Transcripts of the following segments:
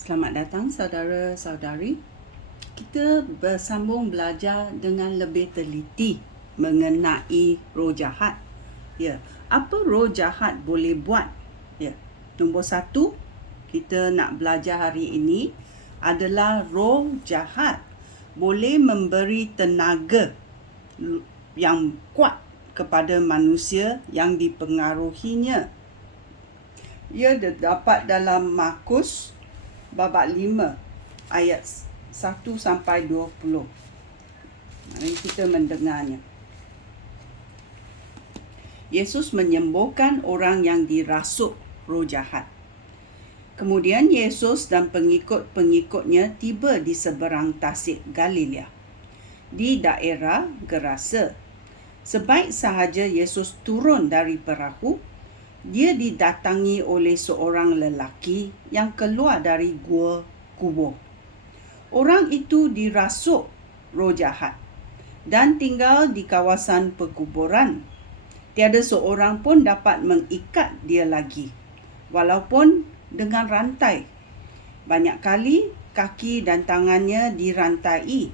Selamat datang saudara-saudari. Kita bersambung belajar dengan lebih teliti mengenai roh jahat. Ya, apa roh jahat boleh buat? Ya. Nombor 1 kita nak belajar hari ini adalah roh jahat boleh memberi tenaga yang kuat kepada manusia yang dipengaruhinya. Ia dapat dalam Markus babak 5 ayat 1 sampai 20. Mari kita mendengarnya. Yesus menyembuhkan orang yang dirasuk roh jahat. Kemudian Yesus dan pengikut-pengikutnya tiba di seberang tasik Galilea, di daerah Gerasa. Sebaik sahaja Yesus turun dari perahu, dia didatangi oleh seorang lelaki yang keluar dari gua kubur. Orang itu dirasuk roh jahat dan tinggal di kawasan perkuburan. Tiada seorang pun dapat mengikat dia lagi, walaupun dengan rantai. Banyak kali kaki dan tangannya dirantai,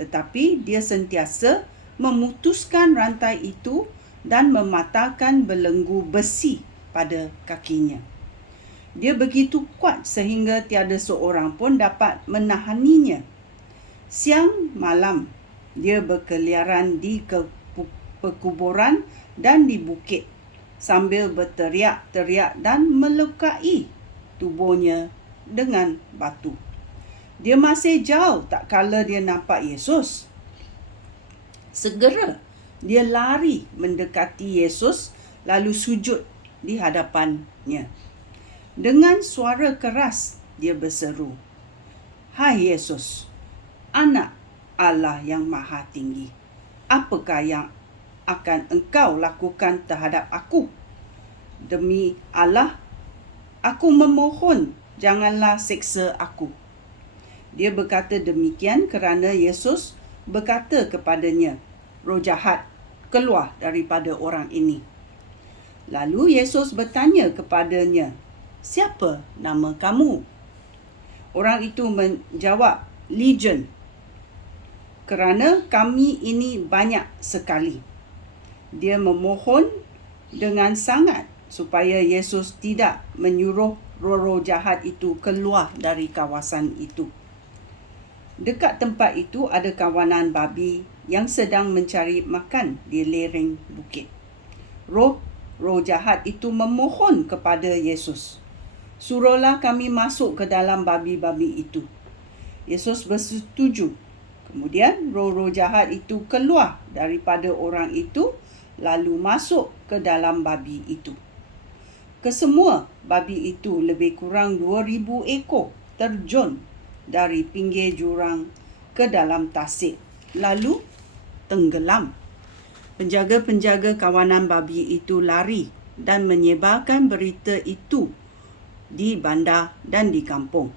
tetapi dia sentiasa memutuskan rantai itu dan mematahkan belenggu besi pada kakinya. Dia begitu kuat sehingga tiada seorang pun dapat menahaninya. Siang malam dia berkeliaran di perkuburan dan di bukit sambil berteriak-teriak dan melukai tubuhnya dengan batu. Dia masih jauh tak kala dia nampak Yesus. Segera dia lari mendekati Yesus lalu sujud di hadapannya. Dengan suara keras dia berseru, "Hai Yesus, Anak Allah yang Maha Tinggi, apakah yang akan engkau lakukan terhadap aku? Demi Allah, aku memohon, janganlah siksa aku." Dia berkata demikian kerana Yesus berkata kepadanya, "Roh jahat, keluar daripada orang ini." Lalu Yesus bertanya kepadanya, "Siapa nama kamu?" Orang itu menjawab, "Legion, kerana kami ini banyak sekali." Dia memohon dengan sangat supaya Yesus tidak menyuruh roh-roh jahat itu keluar dari kawasan itu. Dekat tempat itu ada kawanan babi yang sedang mencari makan di lereng bukit. Roh jahat itu memohon kepada Yesus, "Suruhlah kami masuk ke dalam babi-babi itu." Yesus bersetuju. Kemudian roh-roh jahat itu keluar daripada orang itu lalu masuk ke dalam babi itu. Kesemua babi itu lebih kurang 2,000 ekor terjun dari pinggir jurang ke dalam tasik lalu tenggelam. Penjaga-penjaga kawanan babi itu lari dan menyebarkan berita itu di bandar dan di kampung.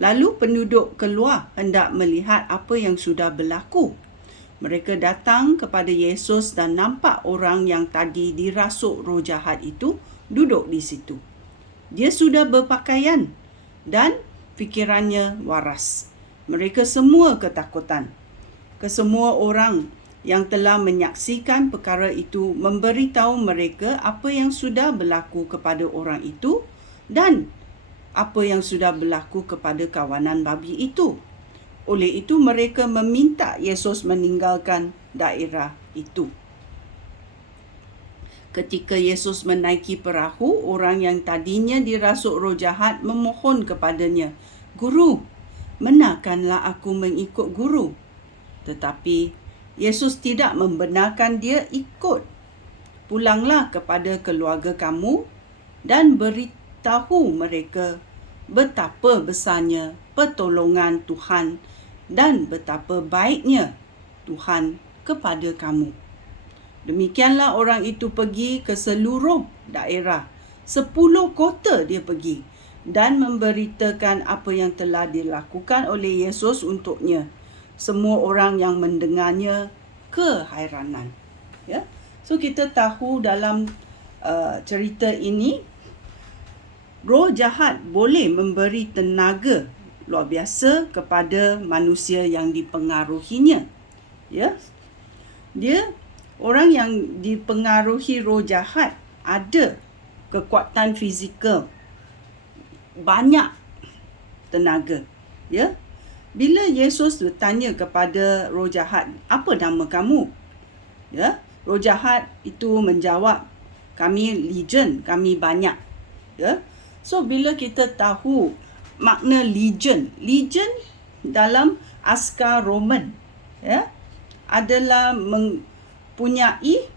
Lalu penduduk keluar hendak melihat apa yang sudah berlaku. Mereka datang kepada Yesus dan nampak orang yang tadi dirasuk roh jahat itu duduk di situ. Dia sudah berpakaian dan fikirannya waras. Mereka semua ketakutan. Kesemua orang yang telah menyaksikan perkara itu memberitahu mereka apa yang sudah berlaku kepada orang itu dan apa yang sudah berlaku kepada kawanan babi itu. Oleh itu mereka meminta Yesus meninggalkan daerah itu. Ketika Yesus menaiki perahu, orang yang tadinya dirasuk roh jahat memohon kepadanya, "Guru, benarkanlah aku mengikut Guru." Tetapi Yesus tidak membenarkan dia ikut. "Pulanglah kepada keluarga kamu dan beritahu mereka betapa besarnya pertolongan Tuhan dan betapa baiknya Tuhan kepada kamu." Demikianlah orang itu pergi ke seluruh daerah. 10 kota dia pergi dan memberitakan apa yang telah dilakukan oleh Yesus untuknya. Semua orang yang mendengarnya kehairanan. Ya. So kita tahu dalam cerita ini roh jahat boleh memberi tenaga luar biasa kepada manusia yang dipengaruhinya. Ya. Dia orang yang dipengaruhi roh jahat ada kekuatan fizikal, banyak tenaga. Ya. Bila Yesus bertanya kepada roh jahat, "Apa nama kamu?" Ya, roh jahat itu menjawab, "Kami legion, kami banyak." Ya. So bila kita tahu makna legion dalam askar Roman, ya, adalah mempunyai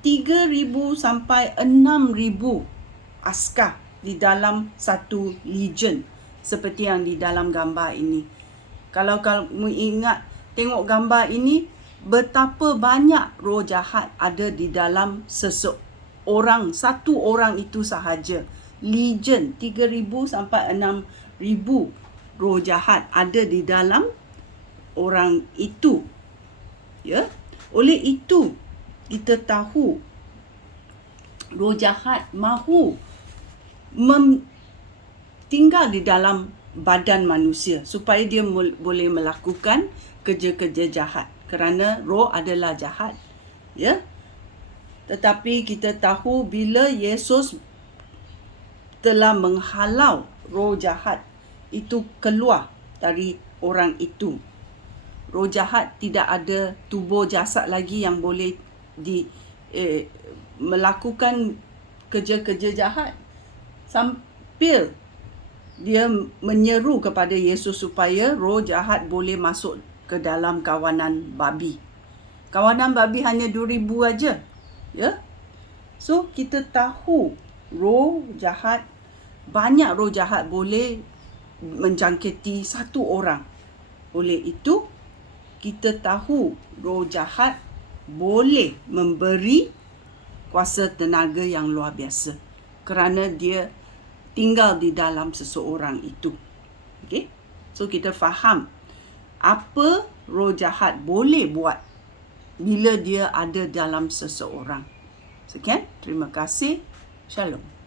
3,000 sampai 6,000 askar di dalam satu legion, seperti yang di dalam gambar ini. Kalau kamu ingat tengok gambar ini, betapa banyak roh jahat ada di dalam seseorang, satu orang itu sahaja. Legion, 3,000 sampai 6,000 roh jahat ada di dalam orang itu. Ya. Oleh itu, kita tahu roh jahat mahu tinggal di dalam badan manusia supaya dia boleh melakukan kerja-kerja jahat, kerana roh adalah jahat. Ya. Tetapi kita tahu bila Yesus telah menghalau roh jahat itu keluar dari orang itu, roh jahat tidak ada tubuh jasad lagi yang boleh melakukan kerja-kerja jahat, sambil dia menyeru kepada Yesus supaya roh jahat boleh masuk ke dalam kawanan babi. Kawanan babi hanya 2,000 aja. Ya. So kita tahu roh jahat, banyak roh jahat boleh menjangkiti satu orang. Oleh itu, kita tahu roh jahat boleh memberi kuasa tenaga yang luar biasa, kerana dia tinggal di dalam seseorang itu. Okay? So kita faham apa roh jahat boleh buat bila dia ada dalam seseorang. Sekian, terima kasih. Shalom.